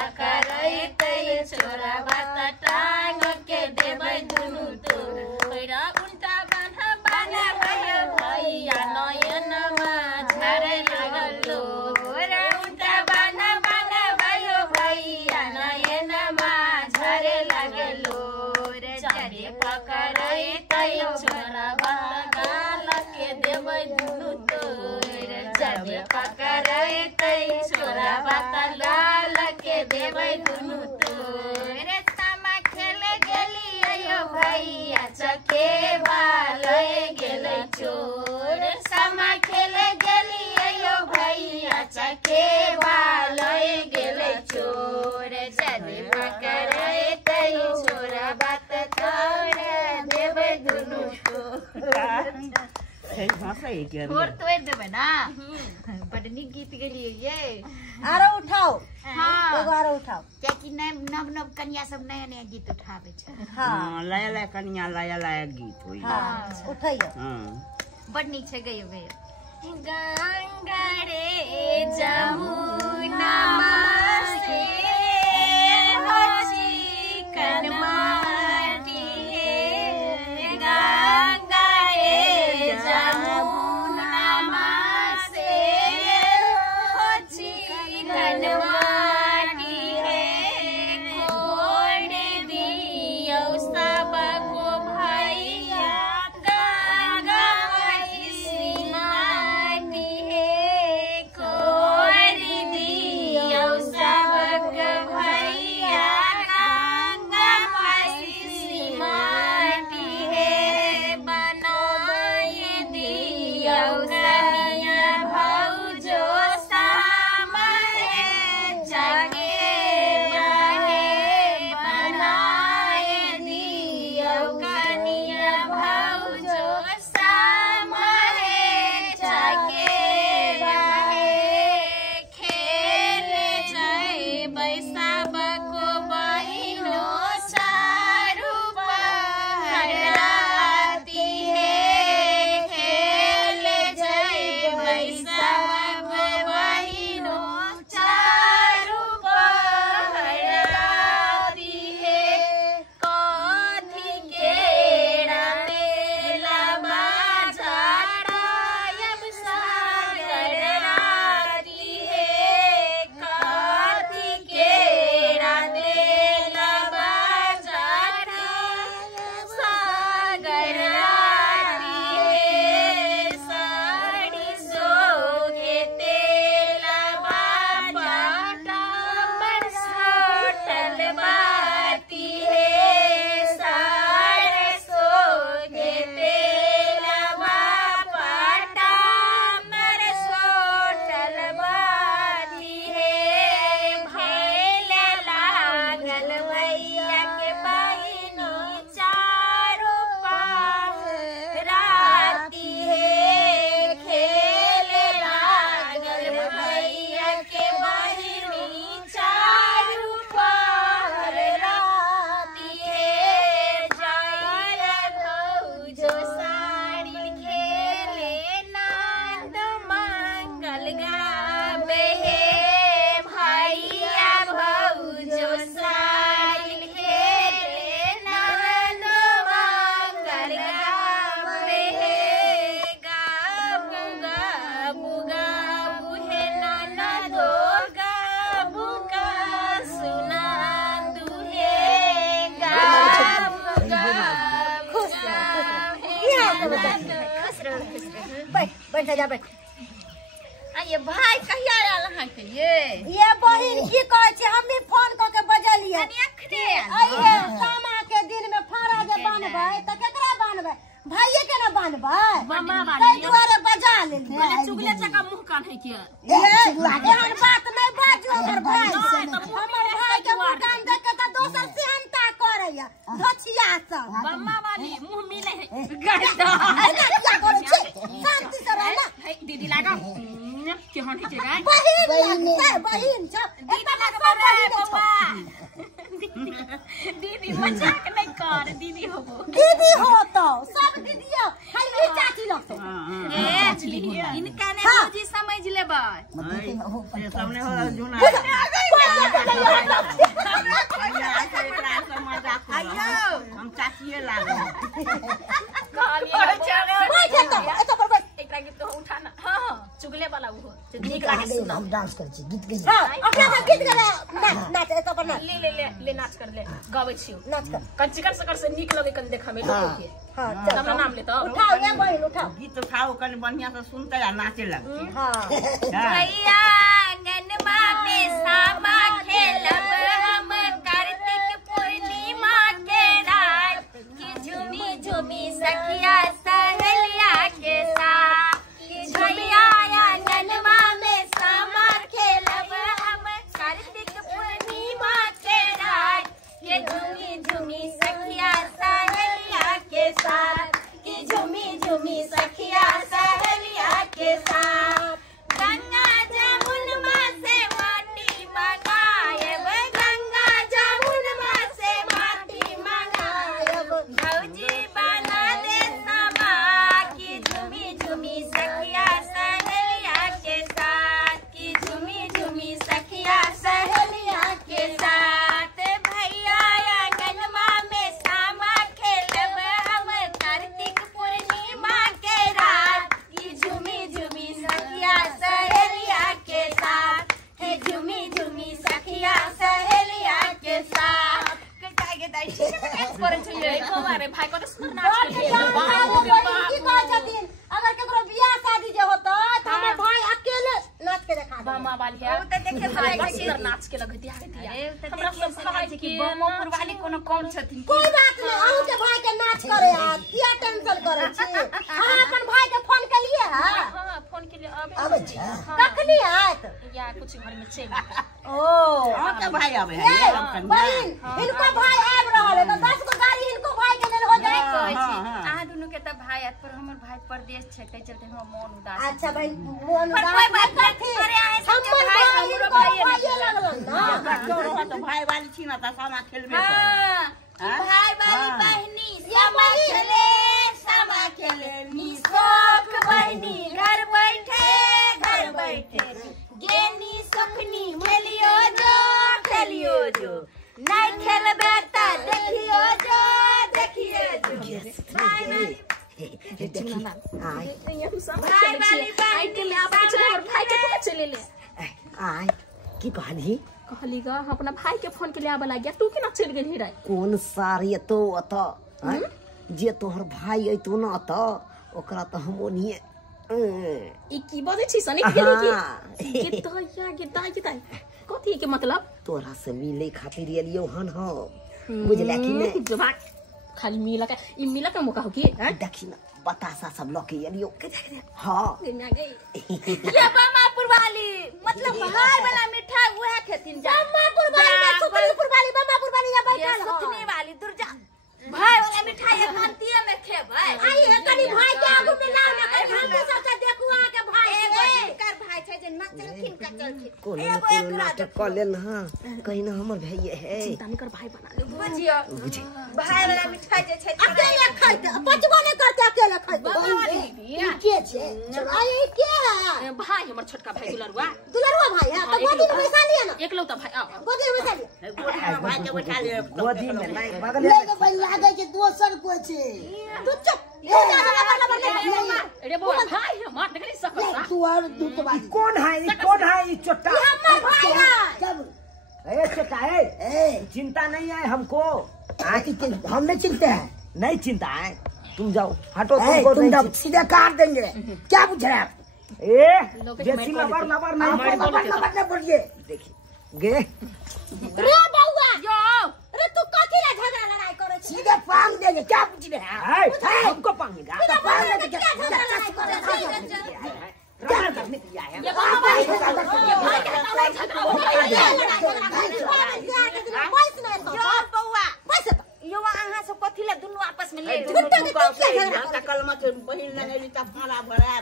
पकड़ते छोरा बात टांग के देबै दुनु तो ओरा उल्टा बान्हा बान्हा भयो भैया नयनमा झरे लागलो ओरा उल्टा बान्हा बान्हा भयो भैया नयनमा झरे लागलो रे जरे पकड़ते छोरा बात गाल के देबै दुनु तो रे जरे पकड़ते छोरा बात लाल के देबै दुनु तो रे सामा खेल गेलियो भैया चके बालय गेलै चोर सामा खेल गेलियो भैया चके बालय गेलै चोर जरे पकड़ते छोरा बात तोरे देबै दुनु तो और तो देबै ना बड़ नीक गीत गेलिए ये आरो उठाओ हां एगो आरो उठाओ क्या कि नव नव कन्या सब नया नया गीत उठावे छै हां लया लया कन्या लया लया गीत होई हां उठाइयो हां बड़ नीक छै गइयो गइयो गंगा रे जमुना से होची कनमाटी गंगा रे जमुना से होची कनमाटी कोड़ दियो सबको भैया गंगा माटी कोड़ दियो सबको भैया गंगा माटी बनाए दियो कनिया भौजो सामने जगे बनाए दियो कनिया भौजो सामने जगे खेल जइबै सबको बहिनो चारू पहराती खेल जइबै सबको बहिनो चारू पहराती कथी केरा तेला बाजारायब सागर राती कथी केरा तेला बाजारायब सागर राती साड़ी सोगे तेला बाटा सोटल बाती साड़ी सोगे तेला बाटा सोटल बाती भैल लागल भैया के बहिनी चारू राती खेल लागल भैया के बहिनी चारू राती जाइल भौजो साड़ी खेले नाद मंगल गावे भैया भौजो साड़ी खेले नाद मंगल गावे गाबू गाबू गाबू हे ननदो गाबू का सुना दुहे गाबू गाबू खुश रहो बैठ जा बैठ ये भाई कहिया आयल अहाँ के ये बहिन की कहै छै हम्मी फोन क के बजलिए अखरे आइए सामा के दिन में फाड़ा जे बांधबै त केकरा बांधबै भाइये के ना बांधबै मामा तै दुआरे बजा लेलिए बोले चुगले चका मुंह कान है के एहन बात नहीं बाजू हमर भाई हमर भाई के मुंह कान देख के त दोसर सेहनता करैया धछिया सब बम्मा वाली मुंह मिले है शांति से रह ना दीदी लागा केहन है के गाय बहिन छ दीदी लागा बम्मा दीदी मजाक नहीं कर दीदी हो दीदी हो तो सब दीदी हो खाली चाची लोग तो ए इनका ने बुझी समझ लेबै ये सामने हो जुना हम चाचिए लागे एकरा गीत तो उठाना हां चुगले वाला वो नीक लागे सुना हम डांस करै छी गीत गई हां अपना सब गीत गले नाच एत पर नाच ले नाच कर ले गाबै छियो नाच कर कंचिकन सकड़ से नीक लगे कन देखा में लोग के हां हमरा नाम ले तो उठाओ ये बहिन उठाओ गीत उठाओ कने बढ़िया से सुनते आ नाचे लगते हां भैया आंगनमा में सामा खेलब हम कार्तिक पूर्णिमा के रात की झूमी झूमी सखिया सहेलिया के साथ भैया आंगनमा में सामा खेलब हम कार्तिक पूर्णिमा के रात के झूमी झूमी सखिया सहेलिया के साथ की झूमी झूमी सखिया सहेलिया के साथ गंगा जमुनमा से माटी मंगायब गंगा जमुनमा से माटी मंगायब भौजी बना दे समा की झूमी झूमी सखिया सहेलिया के साथ की झूमी झूमी सखिया सहेलिया के साथ भैया आंगनमा में सामा खेलब हम कार्तिक पूर्णिमा के रात की झूमी झूमी सखिया सहेलिया के साथ की झूमी झूमी सखिया सहेलिया के साथ के दाई करे छियै एको बारे भाई को सुन नाच के की कहै छथिन अगर केकरो बियाह शादी जे होता त हमें भाई अकेले नाच के देखा बामा वाली है तो देखे भाई के नाच के लगती है हमरा सब कहै छै कि बमपुर वाली कोनो कम छथिन कोई बात नहीं अहू के भाई के नाच करे आ किया टेंशन करे छी हां अपन भाई के फोन के लिए हां हां फोन के लिए आबै छै कखनी आत या कुछ घर में चल ओ हां के भाई आवे है बहिन इनको भाई आब रहल है त 10 गो गाड़ी इनको भाई के लेल हो जाए कहै छी अहाँ दुनू के त भाई आत पर हमर भाई परदेश छै तै चलते हम मन उदास अच्छा भाई मोन कोई बात करती करे आए सब भाई हमरो भाई लगलन ना तो भाई वाली छी ना त सामा खेलबे भाई वाली बहनी समा खेले निशोक बहनी घर बैठे गेनी सुखनी खेलियो जो नहीं खेलबे त देखियो जो भाई वाली आई के ले आप कुछ और भाई के फोन चले ले आय की कहली कहली गा हम अपना भाई के फोन के ले आबे लाग गया तू केना चल गेल रे कोन सारी तो अत जे तोहर भाई अइतो न अत ओकरा त हम ओनिए ई की बजे छी सनी गेली की गीता कथी के मतलब तोरा से मिले खातिर एलियो हन हो बुझले कि नहीं जवाक खाली मिला का ई मिला का मौका हो की देखी ना बतासा सब लोग एलियो हां ये बमापुर वाली मतलब भाई वाला मिठाई उहे खेथिन जा बमापुर वाली या बैठल सुथनी वाली दुर्जा भाई वाला मिठाई एकांतीय में खेबै आई कनी भाई के आगू में लाओ ना कहीं हम सबसे देखू आ के भाई कर भाई छै जे न चलखिन का चलखिन कोन नाटक कर ले ना कहीं ना हमर भैये है चिंता नहीं कर भाई बना ले बुझियो भाई वाला मिठाई जे छै अकेले खाइते पचबो नहीं करते अकेले खाइते के छे आई के है भाई हमर छोटका भाई दुलरुआ भाई है तो गोदी में बैठा लिया ना एकलौता भाई आ गोदी में बैठा लिया भाई के बैठा ले गोदी में नहीं बगल ले के भाई लागे के दोसर कोई छे तू चुप अरे बोल भाई मार देखली सकल तू और तू तो बात कौन है ये चोटा हमर भाई है जब ए चोटा ए चिंता नहीं है हमको आके हम नहीं चिंता है नहीं चिंता है तुम जाओ हटो तुम जब सीधे काट देंगे क्या पूछ रहे आप ए जैसी लबर नहीं बोलिए देखिए गे रे बउआ यो अरे तू कथी ला झगड़ा लड़ाई करे छी सीधे पांग देंगे क्या पूछ रहे हैं हमको पाएंगे सीधे पांग देंगे क्या झगड़ा लड़ाई करे क्या करने के लिए आया ये भाई के झगड़ा हो गया जो बउआ बस यो अहाँ सब कथी ला दुनु आपस में ले कलमा के बहिन लगेली त फाला भरा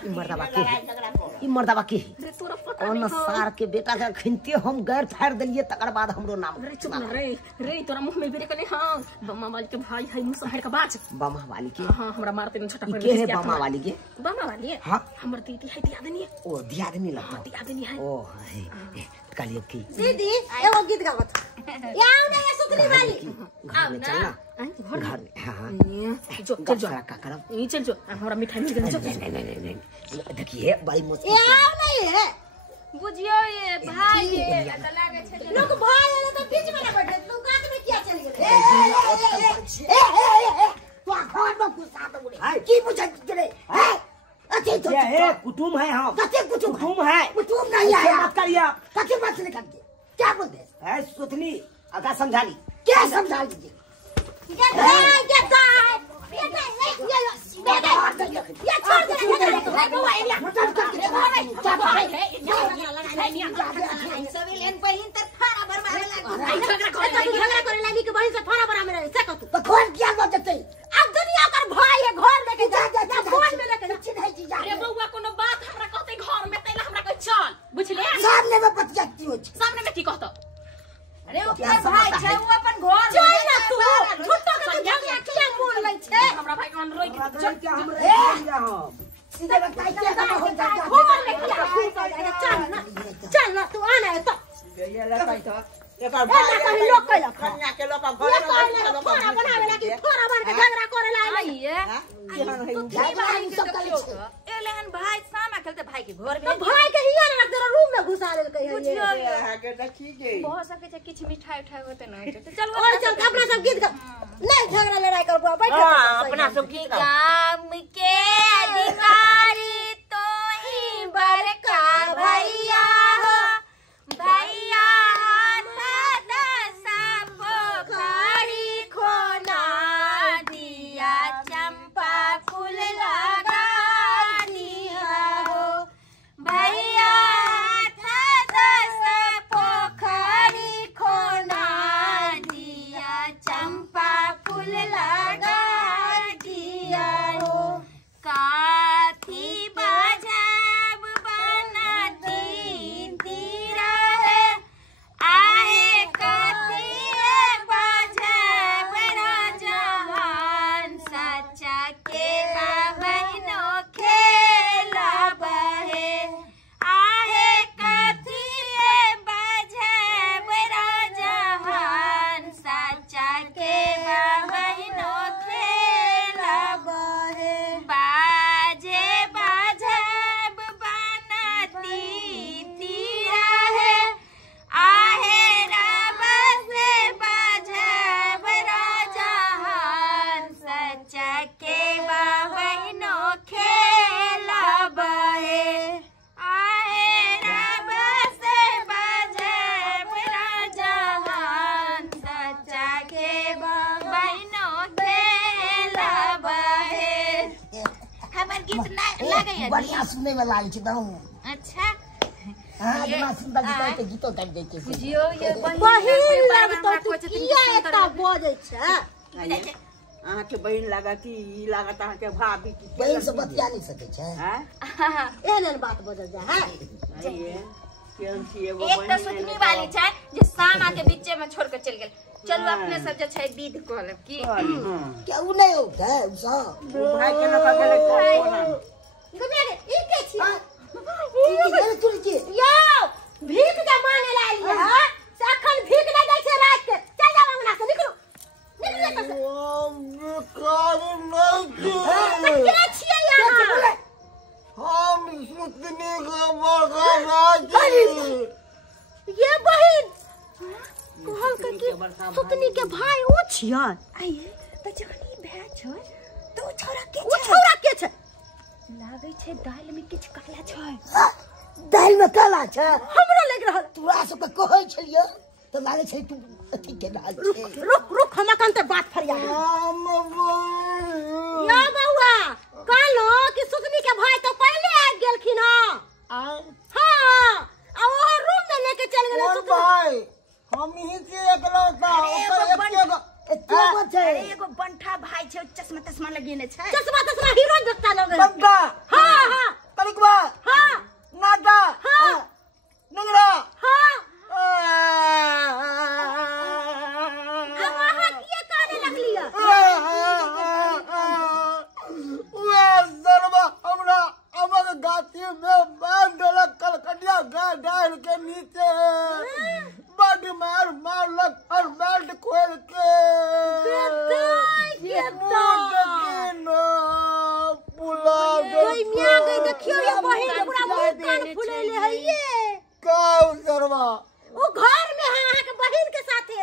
ई मर्दावा के रे तोरा कौन सार के बेटा के खिनते हम गैर फाड़ दिलिए तकर बाद हमरो नाम रे चुप न रे रे तोरा मुंह में भी कने हां बम्मा वाली के भाई है मुंह संभाल के बात बमा वाली के हां हमरा मारते न छटा पर के है बमा वाली के बम्मा वाली है हां हमर दीदी है दिया देनी है ओ दिया देनी लगता दिया देनी है ओ है कालियो की दीदी एगो गीत गावत याओ ना ये सुतली वाली घर में चलना घर में हां जो चल जो का करब ई चल जो हमरा मिठाई मिल गई जो नहीं देखिए बड़ी मुश्किल याओ नहीं है बुझियो ये भाई ये त लागे छै लोग भाई है तो बीच में ना बैठे तू काट में क्या चल गेले ए तू घर में घुसा दो रे की पूछा रे है अच्छे तो ये कुटुम है हम कते कुटुम है कुटुम नहीं आया मत करिए कते बात निकल के क्या बोलते है सुथनी अगा समझा ली क्या समझा लीजिए ये छोड़ दे सवेलियन पहिन तर फारा भर मारे लागी झगड़ा करे लागी के बहिन से फारा भर मारे से कहतू तो कौन क्या बात देते अब दुनिया कर भाई है घर लेके जा फोन में लेके चिन्ह जी जा अरे बउवा कोनो बात हमरा कहते घर में तैला हमरा कह चल बुझले सामने में पतियाती हो सामने में की कहतो अरे ओकर भाई छै वो अपन घर चल ना तू छुट्टा के झगड़ा किया बोल लै छे हमरा भाई कौन रोई क्या हम सीधे बताई क्या हो जा घर लेके चल ना तू आना है तो ये लगाई था एकर भाई कहीं लोग कहला कन्या के लोग ये कहला फोरा बनावे लागी फोरा बन के झगड़ा करे लाई आइए तू की भाई सब करे छे एलेहन भाई सामा खेलते भाई के घर तो में भाई के हिया ना तेरा रूम में घुसा लेल कहिए बुझियो ये है के देखी जे बहुत सके छै किछ मिठाई उठाई होते न तो चल और चल अपना सब गीत गा नहीं झगड़ा लड़ाई कर बैठ अपना सब की का काम के अधिकारी तो ही बड़का भैया हो भैया हाथ दसा पोखरी खोना दिया चंपा फूल लगा दिया हो भैया हाथ दसा पोखरी खोना दिया चंपा फूल लगा दिया हो काठी बाजब बनाती तीरा है आए काठी बाजब राजहान सच्चा के बहनो खेला बहे आहे काठी बाजब राजहान सच्चा के बहनो खेला बहे बाजे बाजब बनाती तीरा है आहे रब से बाजब राजहान सच्चा के बहनो खेला बहे आहे रब से बाजब राजहान सच्चा के बहनो खेला बहे हमर गीत ना लगे बढ़िया सुने में लागी छी दम अच्छा हां इतना सुंदर गीत के गीतो कर दे छै बुझियो ये बहिन लागतो तू किया एता बजै छै अहाँ के बहन लगा कि ई लागत अहाँ के भाभी की बहिन से बतिया नहीं सके छै हैं एहन बात बजल जा है आइए केहन छी एगो एक बहन तो सुतनी वाली छै जे सामा के बीचे में छोड़ के चल गेल चलू अपने सब जे छै विध क लेब की क्या उ नहीं होता है उ सब भाई के न कहले कोना गमे ई के छी ई के गेल तुलसी यो भीख के मांगे लाई है से अखन भीख नहीं दै छै रात के चल जा अंगना से निकलो क्या छियै यहाँ हम सुतनी का बड़का ये बहिन कहल के कि सुतनी के भाई ओ छियै आइए त जखनी भै छै तो छौरा के छै लागे छै दाल में किछ काला छै दाल में काला छै हमरो लग रहल तोरा सब के कहै छलियै तो लागे छै तू अथी के डाल छै रुक हम अखन त बात फरिया या बौआ कहलो कि सुतनी के भाई तो पहले आ गेलखिन हां आ वो रूम में लेके चल गेलै सुतनी भाई हम ही के एकलौता एगो छै एगो बंठा भाई छै चश्मा तश्मा लगेने छै चश्मा हीरो देखता लगे बंदा हां तनिकवा हां नाटा राती में बांध देलक कलकटिया गाय डाल के नीचे बड मार मारलक और बेल्ट खोल के पुला कोई मियां गई देखियो ये बहिन के पूरा मुंह कान फुलेले है ये का सरवा वो घर में है अहाँ के बहिन के साथे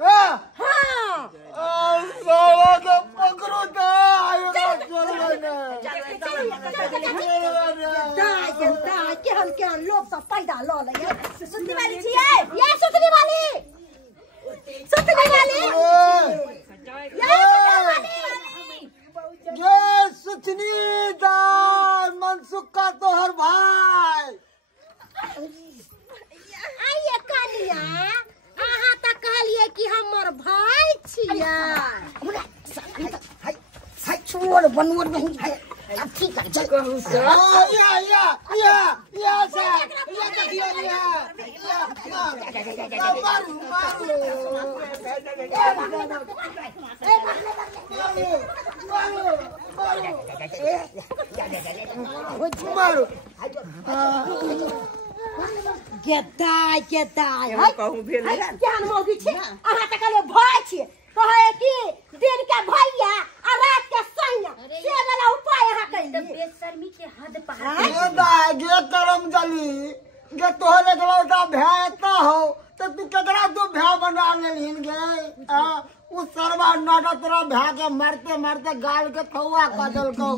हां हां साला के पकड़ो दा आयो केहन लोग सब पैदा ल ले सुतनी वाली छियै ये सुतनी वाली ये सुतनी वाली ये सुथनी दार मनसुख का तोहर भाई आइए कालिया अहाँ त कहलिए कि हमर भाई छियै हाय छोड़ बनवर नहीं अब ठीक है चल या सर या देखिए मारो गेदाय कहूं भेल है ज्ञान मोगी छी अहाँ त कहले भाई छी कहे कि दिन के भैया आ रात के सैया से वाला उपाय अहाँ कइली बेशर्मी के हद पार ये दाय गे करम जली गे तोहरे गलौटा भैता हो तो तू केकरा तू भै बना लेलिन गे उ सरवा नाटा तोरा भै के मारते मारते गाल के थौआ क देलको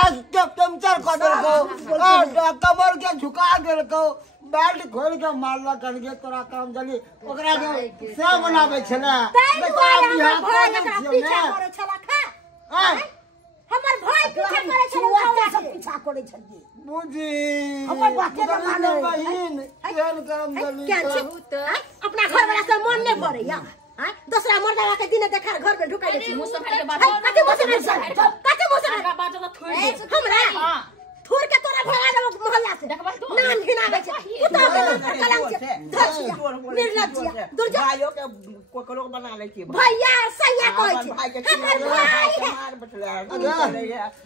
आज के पंचर क देलको कमर के झुका देलको बेल्ट खोल के मारला करके तोरा काम जली ओकरा के से बनावे छले बेटा बियाह कर पीछा करे छला खा हमर भाई पीछा करे छला सब पीछा करे छलिए बुझी हमर बाते न माने बहिन केन करम जली अपना घर वाला से मन नहीं भरे या दूसरा मर्दावा के दिन देखा घर में ढुका दे मुसफर के बात कते मुसफर कते मुसफर का बात तो थोड़ी हमरा थोर के तोरा भगा देबो मोहल्ला से नाम घिनावे छै उतार के कलंक से धसिया निर्लज्जिया दुर्जा भाइयों के कोकरो बना ले छी भैया सैया कहै छै हमर भाई मार बटला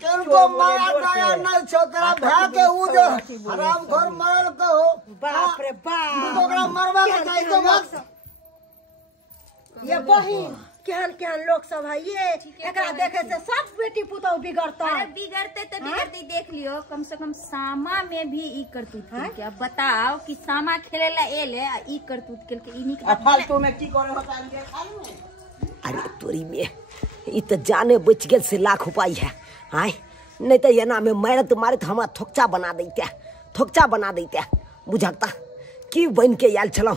केनको मारा दया नहीं छो तेरा भै के उ जो हराम घर मरल कहो बाप रे बाप ओकरा मरवा के चाहि तो मत ये बहिन केहन लोग सब है ये एकरा देखे से सब बेटी पुतौ बिगड़ता अरे बिगड़ते तो बिगड़ते देख लियो कम से कम सामा में भी ई करतूत क्या बताओ कि सामा खेलेला एले आ ई करतूत खेल के इनी के फालतू में की करे होता है खालू में अरे तोरी में ई तो जाने बच गेल से लाख उपाय है हाय नहीं तो ये ना में मारत मारत हमारा थोकचा बना देते बुझाता की बन के आयल चलो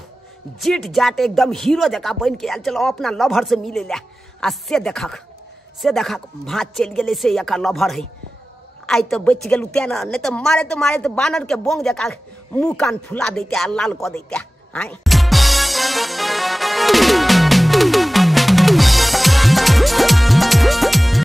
जीट जाट एकदम हीरो जका बन के आयल चलो अपना लभर से मिले ले आ से देखक भात चल गेले से यका लभर है आई तो बच गेलु ते ना नहीं तो मारे तो बानर के बोंग जका मुंह कान फुला देते आ लाल क देते हाय